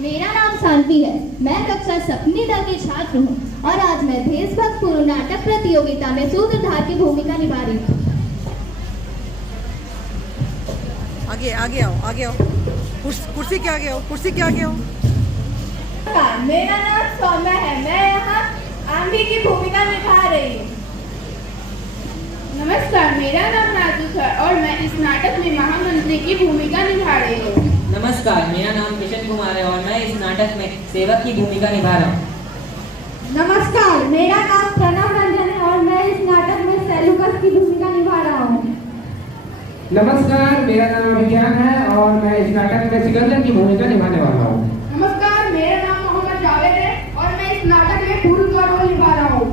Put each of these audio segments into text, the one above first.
मेरा नाम सानवी है। मैं कक्षा 7वीं के छात्र हूँ और आज मैं देशभक्तिपूर्ण नाटक प्रतियोगिता में सूत्रधार की भूमिका निभा रही हूँ। आगे आगे आओ, आगे आओ। कुर्सी के आगे आओ, कुर्सी के आगे आओ। मेरा नाम सौम्या है। मैं यहाँ आंधी की भूमिका निभा रही हूँ। नमस्कार, मेरा नाम नाजुक है और मैं इस नाटक में महामंत्री की भूमिका निभा रही हूँ। नमस्कार, मेरा नाम किशन कुमार है और मैं इस नाटक में सेवक की भूमिका निभा रहा हूँ। नमस्कार, मेरा नाम प्रणव रंजन है और मैं इस नाटक में सेलुकस की भूमिका निभा रहा हूँ। नमस्कार, मेरा नाम अभिज्ञान है और मैं इस नाटक में सिकंदर की भूमिका निभाने वाला हूँ। नमस्कार, मेरा नाम मोहम्मद जावेद है और मैं इस नाटक में फूल का रोल निभा रहा हूँ।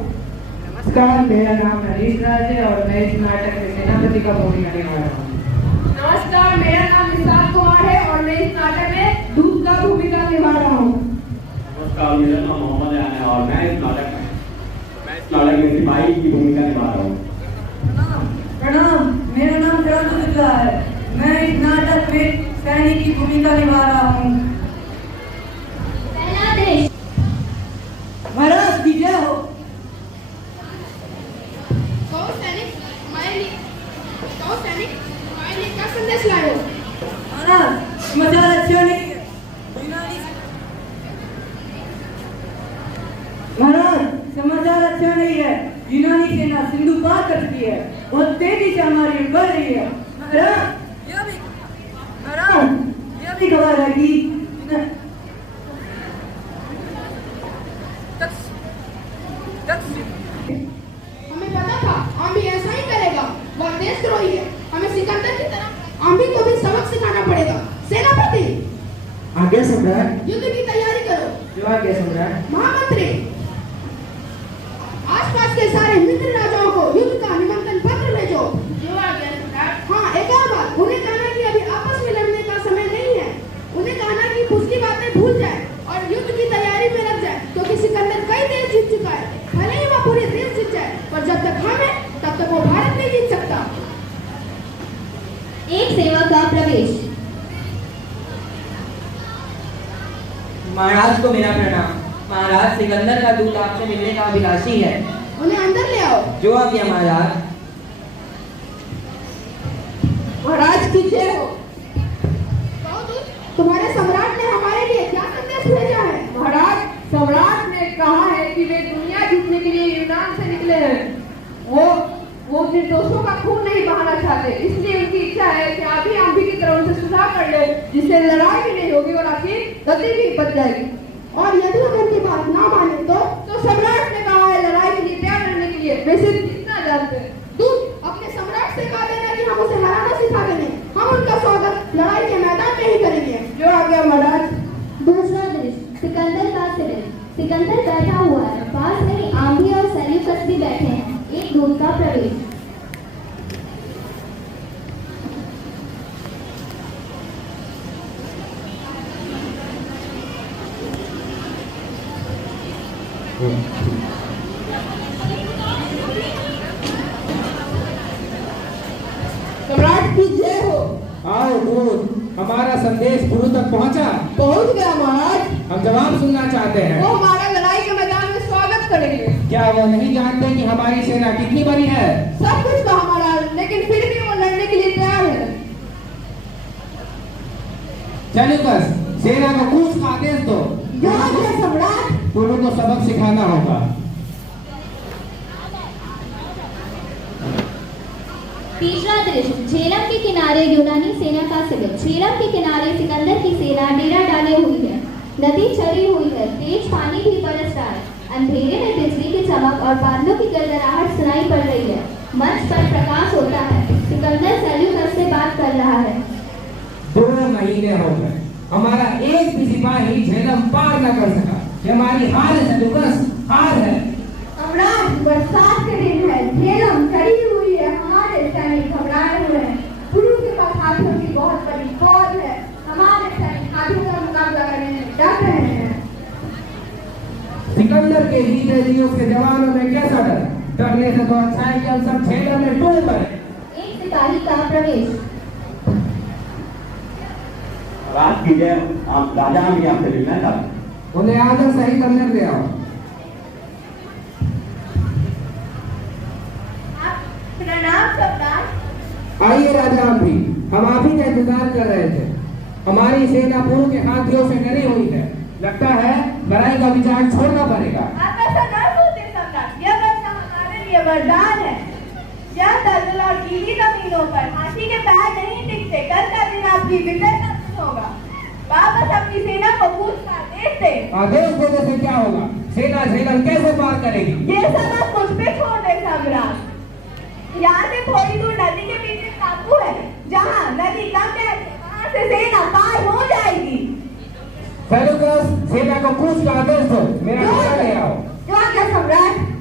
नमस्कार, मेरा नाम हरीश राज है और मैं इस नाटक में सेनापति का भूमिका निभा रहा हूँ। नमस्कार, मेरा नाम विशाल कुमार है और मैं इस नाटक में दूध का भूमिका निभा रहा हूँ। नमस्कार, मेरा नाम मोहम्मद यान है और मैं इस नाटक में सिपाही की भूमिका निभा रहा हूँ। प्रणाम, मेरा नाम राजू शुक्ला है। मैं इस नाटक में सैनिक की भूमिका निभा रहा हूँ। पहला दृश्य। महाराज की जय हो। हमारे लिए क्या संदेश लाए हो? महाराज, समाचार अच्छा नहीं है। महाराज, समाचार अच्छा नहीं है। यूनानी सेना सिंधु पार कर चुकी है। बहुत तेजी से हमारी ओर बढ़ रही है। महाराज, यह भी खबर है कि हमें पता था आंधी ऐसा ही करेगा। वह देशद्रोही है। हमें सिकंदर की तरह आंधी को भी सबक सिखाना पड़ेगा। सेनापति, आगे सम्राट। युद्ध की तैयारी करो। जो आगे सम्राट। महामंत्री, आसपास के सारे मित्र राजाओं को युद्ध का निमंत्रण पत्र भेजो। जो आगे सम्राट। हाँ, एक और बात, उन्हें कहना कि अभी आपस में लड़ने का समय नहीं है। उन्हें कहना कि पिछली बातें भूल जाए और युद्ध की तैयारी में लग जाए, क्योंकि सिकंदर कई देश जीत चुका है। भले ही वह पूरे देश जीत जाए, पर जब तक हम हैं तब तक वो भारत नहीं जीत सकता। एक सेवक का प्रवेश। महाराज को मेरा प्रणाम। महाराज, सिकंदर का दूत आपसे मिलने का अभिलाषी है। उन्हें अंदर ले आओ। जो आज्ञा महाराज। महाराज की जय हो। तुम्हारे सम्राट ने हमारे लिए क्या संदेश भेजा है? महाराज, सम्राट ने कहा है कि वे दुनिया जीतने के लिए यूनान से निकले हैं। वो निर्दोषों का खून नहीं बहाना चाहते, इसलिए उनकी इच्छा है कि आप ही आंधी की तरह उनसे सुलह कर ले, जिससे लड़ाई भी नहीं होगी और आपकी गद्दी भी बच जाएगी। और यदि हम उनकी बात ना माने तो सम्राट ने कहा है लड़ाई के लिए तैयार रहने के लिए। वे सिर्फ इतना जानते हैं। दूत, अपने सम्राट से कहा देना कि हम उसे हराना सिखा देंगे। हम उनका स्वागत लड़ाई के मैदान में ही करेंगे। जो आ गया महाराज। दूसरा दृश्य। सिकंदर का शिविर। सिकंदर बैठा हुआ है। पास में ही आंधी और सेल्यूकस भी बैठे हैं। एक दूत का प्रवेश। सम्राट की जय हो। आओ दूत, हमारा संदेश गुरु तक पहुंचा। पहुंच गया महाराज। हम जवाब सुनना चाहते हैं। वो हमारा लड़ाई के मैदान में स्वागत करेंगे। क्या वो नहीं जानते कि हमारी सेना कितनी बड़ी है? सब कुछ कहा महाराज, लेकिन फिर भी वो लड़ने के लिए तैयार है। सेल्यूकस, सेना को कूच का आदेश दो। सम्राट। दोनों को सबक सिखाना होगा। तीसरा दृश्य। झेलम के किनारे यूनानी सेना का शिविर। झेलम के किनारे सिकंदर की सेना डेरा डाले हुई है। नदी छड़ी हुई है। तेज पानी भी बरस रहा है। अंधेरे में बिजली की चमक और बादलों की गड़गड़ाहट सुनाई पड़ रही है। मंच पर प्रकाश होता है। सिकंदर सेल्यूकस से बात कर रहा है। 2 महीने हो गए, हमारा एक भी सिपाही झेलम पार न कर सका। ये हमारी हार है सेल्यूकस, हार है। सम्राट, बरसात के दिन है। झेलम चढ़ी हुई है। हमारे सैनिक घबराए हुए हैं। गुरु के पास हाथियों की बहुत बड़ी फौज है। हमारे सैनिक हाथियों का मुकाबला करने में डर रहे हैं। सिकंदर के जीते दियों के जवानों में कैसा डर? डरने से तो अच्छा है कि हम सब झेलम में डूब पड़े। एक सिपाही का प्रवेश। राज की जय राजा हम भी आपसे मिलना चाहते हैं। उन्हें आदर सही करने ले आओ। प्रणाम सम्राट। आइए राजा, हम आप ही का इंतजार कर रहे थे। हमारी सेना पूर्व के हाथियों से डरी हुई है। लगता है लड़ाई का विचार छोड़ना पड़ेगा। आप ऐसा न सोचें सम्राट, यह वर्षा हमारे लिए वरदान है। यह दलदल और गीली जमीनों पर हाथी के पैर नहीं टिकते। कल का दिन आपकी विजय का दिन होगा। वापस अपनी सेना को कूच का आदेश दें। आदेश देने से क्या होगा? सेना झेलम कैसे पार करेगी? ये सब आप मुझ पे छोड़ दे सम्राट। यहाँ से थोड़ी दूर नदी के पीछे टापू है, जहाँ नदी कम जाएगी, वहाँ से सेना पार हो जाएगी। सेल्यूकस, सेना को कूच का आदेश दो। मेरा घोड़ा ले आओ। जो आज्ञा सम्राट।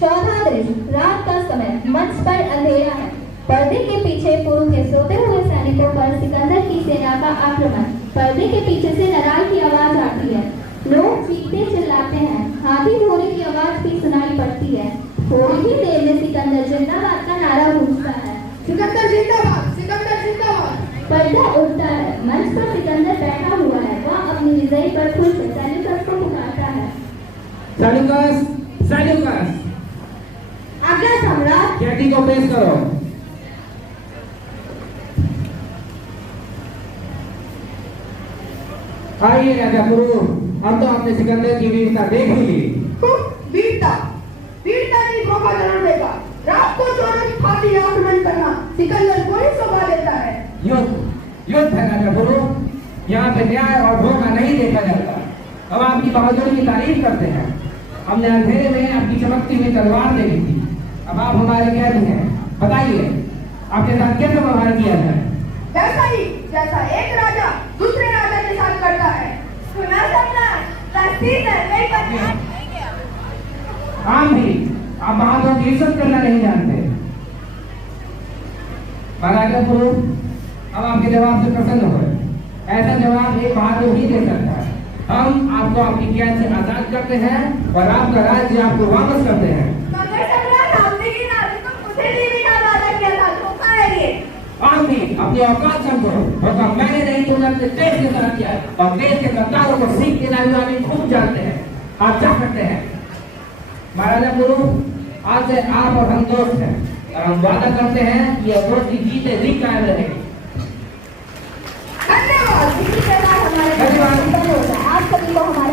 चौथा दृश्य, रात का समय, मंच पर अंधेरा है। पर्दे के पीछे पूर्व के सोते हुए सैनिकों पर सिकंदर की सेना का आक्रमण। पर्दे के पीछे से नराल की आवाज आती है। लोग चीखते चिल्लाते हैं। हाथी घोड़े की आवाज भी सुनाई पड़ती है। थोड़ी ही देर में सिकंदर जिंदाबाद का नारा गूंजता है। सिकंदर जिंदाबाद, सिकंदर जिंदाबाद। पर्दा उठता है। मंच पर सिकंदर बैठा हुआ है। वह अपनी विजयी पर खुश है। सेल्यूकस को पुकारता है। सेल्यूकस, सेल्यूकस, आज्ञा सम्राट। कैदी को पेश करो। आइए राजा गुरु, हम तो आपने सिकंदर की वीरता देख ही ली। वीरता, वीरता नहीं धोखा जरूर देगा। रात को चोरों की फांसी आक्रमण करना सिकंदर को ही शोभा देता है। युद्ध है राजा गुरु। यहाँ पे न्याय और धोखा नहीं देखा जाता। हम आपकी बहादुरी की तारीफ करते हैं। हमने अंधेरे में आपकी चमकती हुई तलवार देखी थी। अब आप हमारे कैदी हैं। बताइए, आपके साथ कैसे व्यवहार किया जाए? वैसा ही जैसा एक राजा दूसरे राजा के साथ करता है। सुना सम्राट, आम भी आप बहादुरों की इज्जत करना नहीं जानते। महाराजा गुरु, हम आपके जवाब से प्रसन्न हुए। ऐसा जवाब एक बहादुर ही दे सकता है। हम आपको आपकी कैद से आजाद करते हैं और आपका राज्य आपको वापस करते हैं। मगर सम्राट, आपने की नारी को मुझे देवी का वादा किया था। धोखा है ये। आप भी अपनी औकात समझो। धोखा मैंने नहीं, तुमने अपने देश के साथ किया है और देश के गद्दारों को सीख के नारी खूब जानते हैं। आप जा सकते हैं। महाराजा गुरु, आज से आप और हम दोस्त हैं और हम वादा करते हैं कि यह दोस्ती जीते जी कायम रहेगी। धन्यवाद। इसी प्रकार हमारे धन्यवाद। आप सभी को हमारे